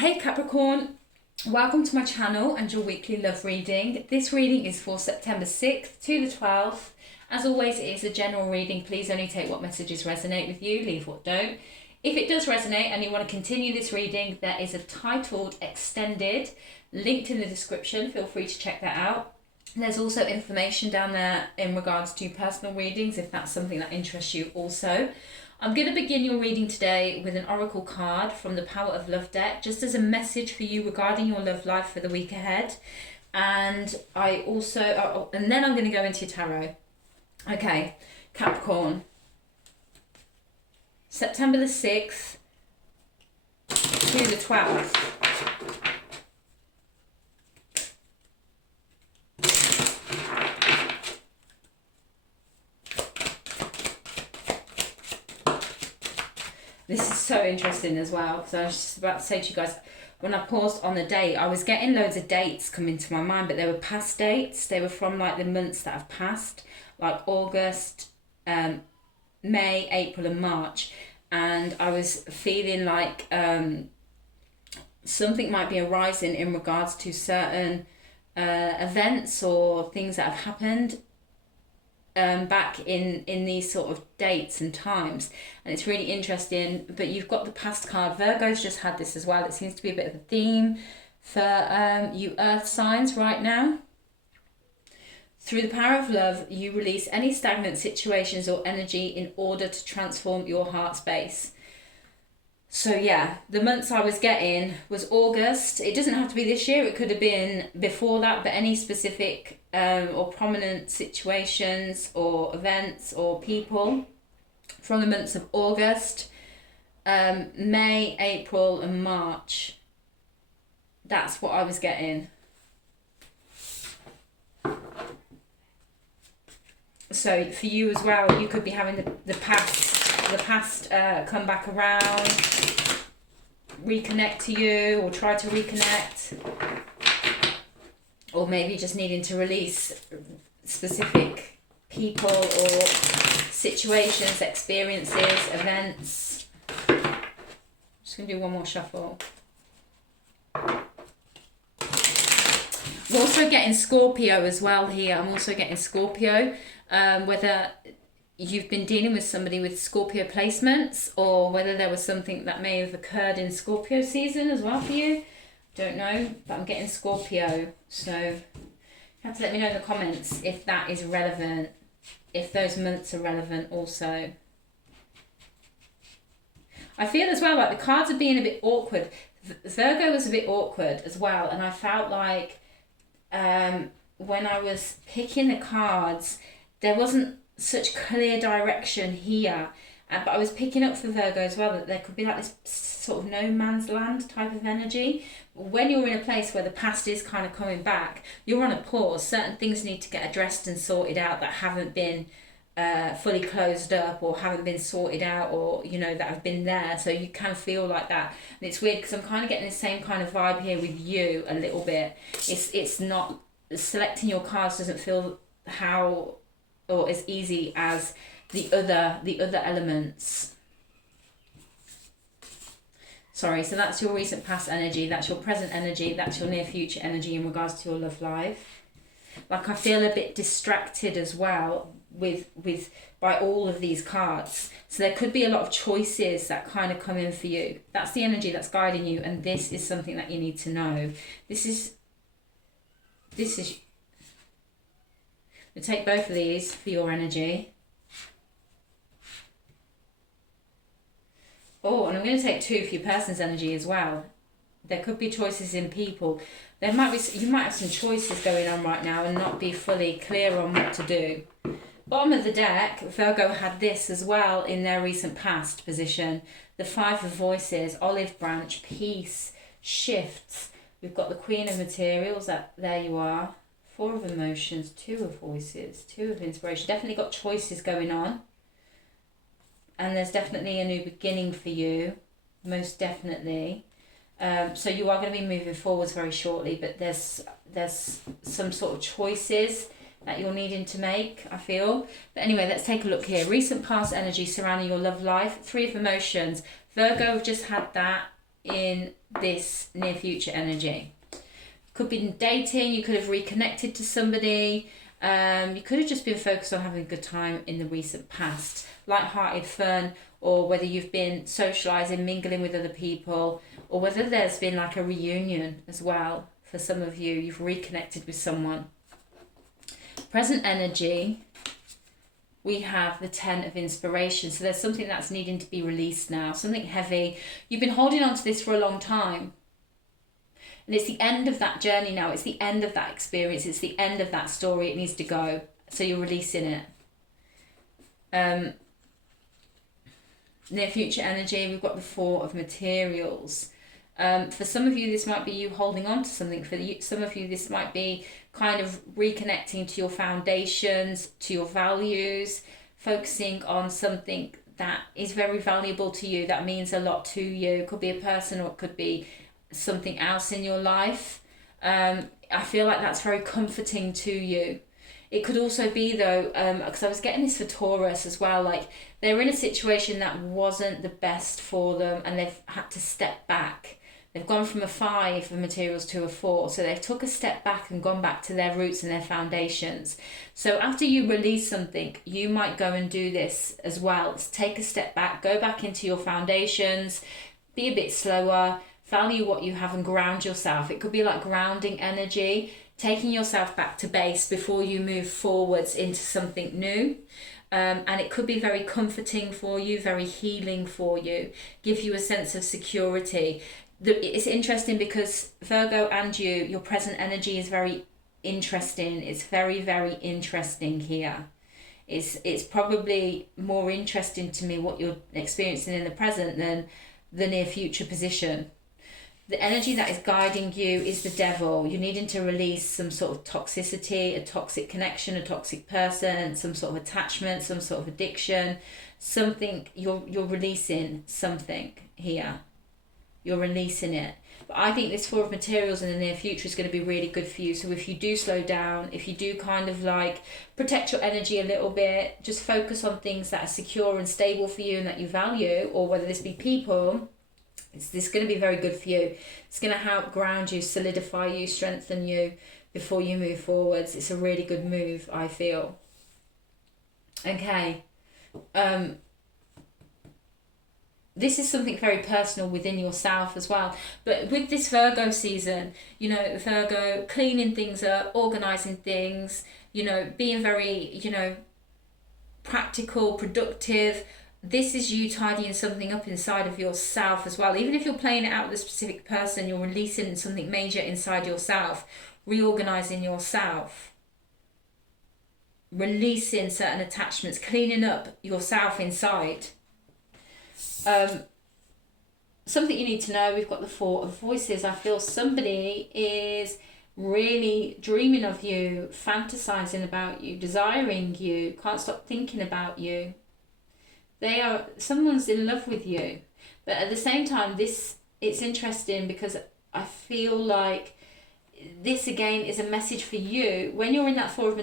Hey Capricorn, welcome to my channel and your weekly love reading. This reading is for September 6th to the 12th. As always, it is a general reading. Please only take what messages resonate with you, leave what don't. If it does resonate and you want to continue this reading, there is a titled extended linked in the description. Feel free to check that out. There's also information down there in regards to personal readings if that's something that interests you also. I'm going to begin your reading today with an oracle card from the Power of Love deck, just as a message for you regarding your love life for the week ahead. And I also, and then I'm going to go into your tarot. Okay, Capricorn. September the 6th to the 12th. This is so interesting as well. So I was just about to say to you guys, when I paused on the date, I was getting loads of dates come into my mind, but they were past dates. They were from like the months that have passed, like August, May, April and March. And I was feeling like something might be arising in regards to certain events or things that have happened back in these sort of dates and times, and it's really interesting. But you've got the past card. Virgo's just had this as well. It seems to be a bit of a theme for you earth signs right now. Through the power of love, you release any stagnant situations or energy in order to transform your heart space. So yeah, the months I was getting was August. It doesn't have to be this year. It could have been before that, but any specific or prominent situations or events or people from the months of August, May, April and March. That's what I was getting. So for you as well, you could be having the past come back around, reconnect to you or try to reconnect, or maybe just needing to release specific people or situations, experiences, events. Just going to do one more shuffle. I'm also getting Scorpio as well here. I'm also getting Scorpio. Whether you've been dealing with somebody with Scorpio placements or whether there was something that may have occurred in Scorpio season as well for you. Don't know, but I'm getting Scorpio. So you have to let me know in the comments if that is relevant, if those months are relevant also. I feel as well like the cards are being a bit awkward. Virgo was a bit awkward as well, and I felt like when I was picking the cards, there wasn't such clear direction here, but I was picking up for Virgo as well that there could be like this sort of no man's land type of energy. When you're in a place where the past is kind of coming back, you're on a pause. Certain things need to get addressed and sorted out that haven't been fully closed up or haven't been sorted out, or you know, that have been there. So you kind of feel like that, and it's weird because I'm kind of getting the same kind of vibe here with you a little bit. It's not, selecting your cards doesn't feel how or as easy as the other elements. Sorry, so that's your recent past energy, that's your present energy, that's your near future energy in regards to your love life. Like I feel a bit distracted as well with by all of these cards. So there could be a lot of choices that kind of come in for you. That's the energy that's guiding you, and this is something that you need to know. This is we'll take both of these for your energy. Oh, and I'm going to take two for your person's energy as well. There could be choices in people. There might be, you might have some choices going on right now and not be fully clear on what to do. Bottom of the deck, Virgo had this as well in their recent past position. The Five of Voices, Olive Branch, Peace, Shifts. We've got the Queen of Materials, that there you are. Four of Emotions, Two of Voices, Two of Inspiration. Definitely got choices going on. And there's definitely a new beginning for you. Most definitely. So you are going to be moving forwards very shortly, but there's some sort of choices that you're needing to make, I feel. But anyway, let's take a look here. Recent past energy surrounding your love life. Three of Emotions. Virgo have just had that. in this near future energy. Could be dating, you could have reconnected to somebody, you could have just been focused on having a good time in the recent past, light-hearted fun, or whether you've been socialising, mingling with other people, or whether there's been like a reunion as well. For some of you, you've reconnected with someone. Present energy, we have the 10 of inspiration. So there's something that's needing to be released now, something heavy. You've been holding on to this for a long time. And it's the end of that journey now. It's the end of that experience. It's the end of that story. It needs to go. So you're releasing it. Near future energy, we've got the 4 of materials. For some of you, this might be you holding on to something. For some of you, this might be kind of reconnecting to your foundations, to your values, focusing on something that is very valuable to you, that means a lot to you. It could be a person, or it could be something else in your life. I feel like that's very comforting to you. It could also be though, because I was getting this for Taurus as well, like they're in a situation that wasn't the best for them and they've had to step back. They've gone from a 5 of materials to a 4. So they've took a step back and gone back to their roots and their foundations. So after you release something, you might go and do this as well. Take a step back, go back into your foundations, be a bit slower, value what you have and ground yourself. It could be like grounding energy, taking yourself back to base before you move forwards into something new. And it could be very comforting for you, very healing for you, give you a sense of security. It's interesting because Virgo and your present energy is very interesting. It's very, very interesting here. It's probably more interesting to me what you're experiencing in the present than the near future position. The energy that is guiding you is the devil. You're needing to release some sort of toxicity, a toxic connection, a toxic person, some sort of attachment, some sort of addiction, something. You're releasing something here. You're releasing it. But I think this 4 of materials in the near future is going to be really good for you. So if you do slow down, if you do kind of like protect your energy a little bit, just focus on things that are secure and stable for you and that you value, or whether this be people, this is going to be very good for you. It's going to help ground you, solidify you, strengthen you before you move forwards. It's a really good move, I feel. Okay. This is something very personal within yourself as well. But with this Virgo season, Virgo, cleaning things up, organising things, being very, practical, productive. This is you tidying something up inside of yourself as well. Even if you're playing it out with a specific person, you're releasing something major inside yourself, reorganising yourself, releasing certain attachments, cleaning up yourself inside. Something you need to know, we've got the 4 of voices. I feel somebody is really dreaming of you, fantasizing about you, desiring you, can't stop thinking about you. Someone's in love with you. But at the same time, it's interesting because I feel like this again is a message for you. When you're in that 4 of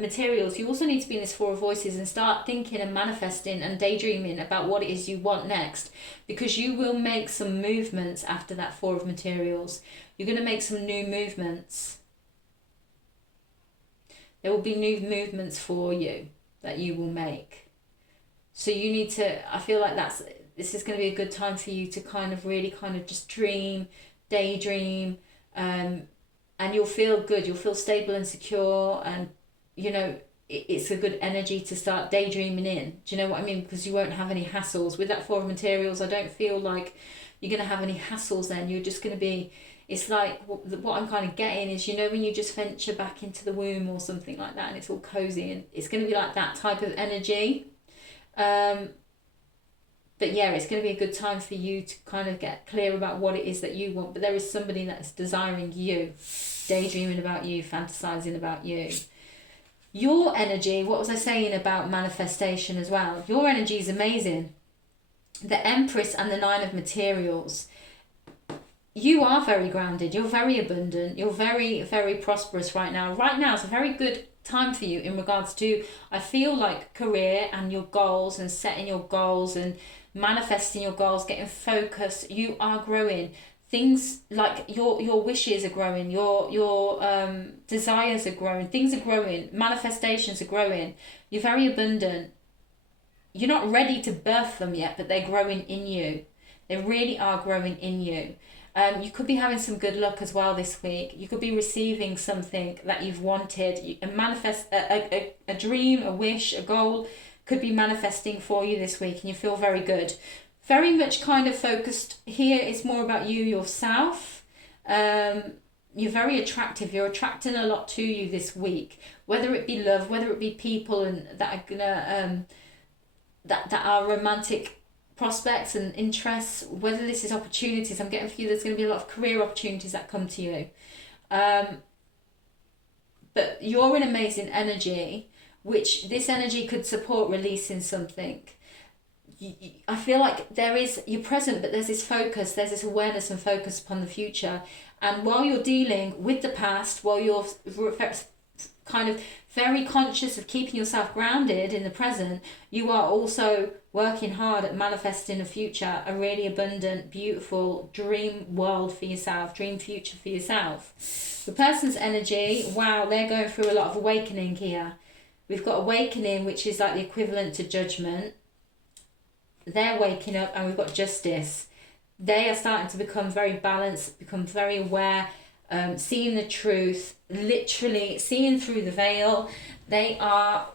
materials, you also need to be in this 4 of voices and start thinking and manifesting and daydreaming about what it is you want next, because you will make some movements after that 4 of materials. You're going to make some new movements. There will be new movements for you that you will make. So you need to, I feel like this is going to be a good time for you to kind of really kind of just dream, daydream, and you'll feel good, you'll feel stable and secure, and it's a good energy to start daydreaming in. Do you know what I mean? Because you won't have any hassles. With that 4 of materials, I don't feel like you're going to have any hassles then. You're just going to be, it's like, what I'm kind of getting is, when you just venture back into the womb or something like that and it's all cozy, and it's going to be like that type of energy. But yeah, it's going to be a good time for you to kind of get clear about what it is that you want. But there is somebody that's desiring you, daydreaming about you, fantasizing about you. Your energy, what was I saying about manifestation as well? Your energy is amazing. The Empress and the 9 of materials. You are very grounded. You're very abundant. You're very, very prosperous right now. Right now is a very good time for you in regards to, I feel like, career and your goals and setting your goals and manifesting your goals, getting focused. You are growing. Things like your wishes are growing, your desires are growing, things are growing, manifestations are growing. You're very abundant. You're not ready to birth them yet, but they're growing in you. They really are growing in you. You could be having some good luck as well this week. You could be receiving something that you've wanted. A dream, a wish, a goal could be manifesting for you this week, and you feel very good. Very much kind of focused here. It's more about you, yourself. You're very attractive. You're attracting a lot to you this week, whether it be love, whether it be people and that are gonna that are romantic prospects and interests, whether this is opportunities. I'm getting for you there's going to be a lot of career opportunities that come to you. But you're in amazing energy, which this energy could support releasing something. I feel like you're present, but there's this focus, there's this awareness and focus upon the future. And while you're dealing with the past, while you're kind of very conscious of keeping yourself grounded in the present, you are also working hard at manifesting a future, a really abundant, beautiful dream world for yourself, dream future for yourself. The person's energy, wow, they're going through a lot of awakening here. We've got awakening, which is like the equivalent to judgment. They're waking up, and we've got justice. They are starting to become very balanced, become very aware, seeing the truth, literally seeing through the veil. They are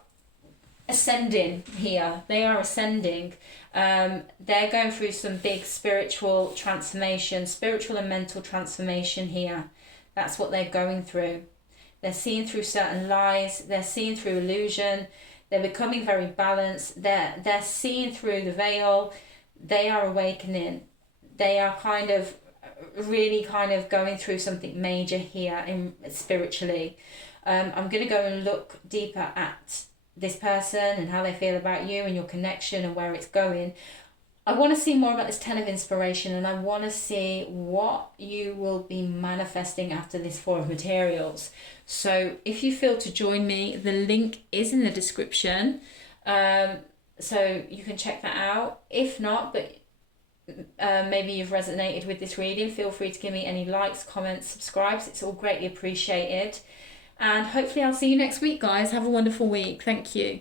ascending here. They are ascending. They're going through some big spiritual transformation, spiritual and mental transformation here. That's what they're going through. They're seeing through certain lies. They're seeing through illusion. They're becoming very balanced. They're seeing through the veil. They are awakening. They are kind of really kind of going through something major here spiritually. I'm going to go and look deeper at this person and how they feel about you and your connection and where it's going. I want to see more about this 10 of inspiration, and I want to see what you will be manifesting after this 4 of materials. So if you feel to join me, the link is in the description. So you can check that out. If not, but maybe you've resonated with this reading, feel free to give me any likes, comments, subscribes. It's all greatly appreciated. And hopefully I'll see you next week, guys. Have a wonderful week. Thank you.